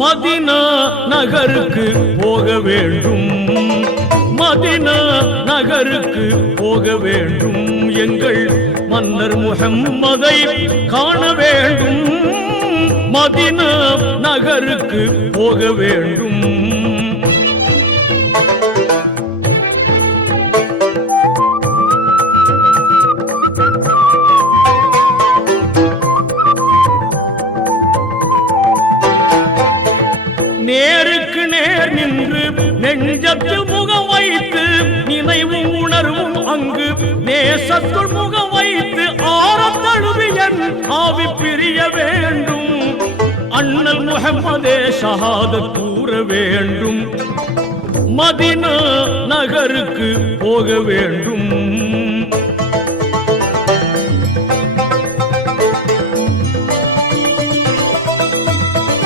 Medina நகருக்கு போக வேண்டும், மதினா நகருக்கு போக வேண்டும், எங்கள் மன்னர் முஹம்மதை காண வேண்டும், மதினா நகருக்கு போக வேண்டும். நேருக்கு நேர் நின்று நெஞ்சத்தில் முகம் வைத்து நினைவும் உணர்வும் அங்கு நேசத்துள் முகம் வைத்து ஆரத் தழுவி என் ஆவி பிரிய வேண்டும், அண்ணல் முஹம்மதே ஷஹாதத் கூற வேண்டும், மதினா நகருக்கு போக வேண்டும்.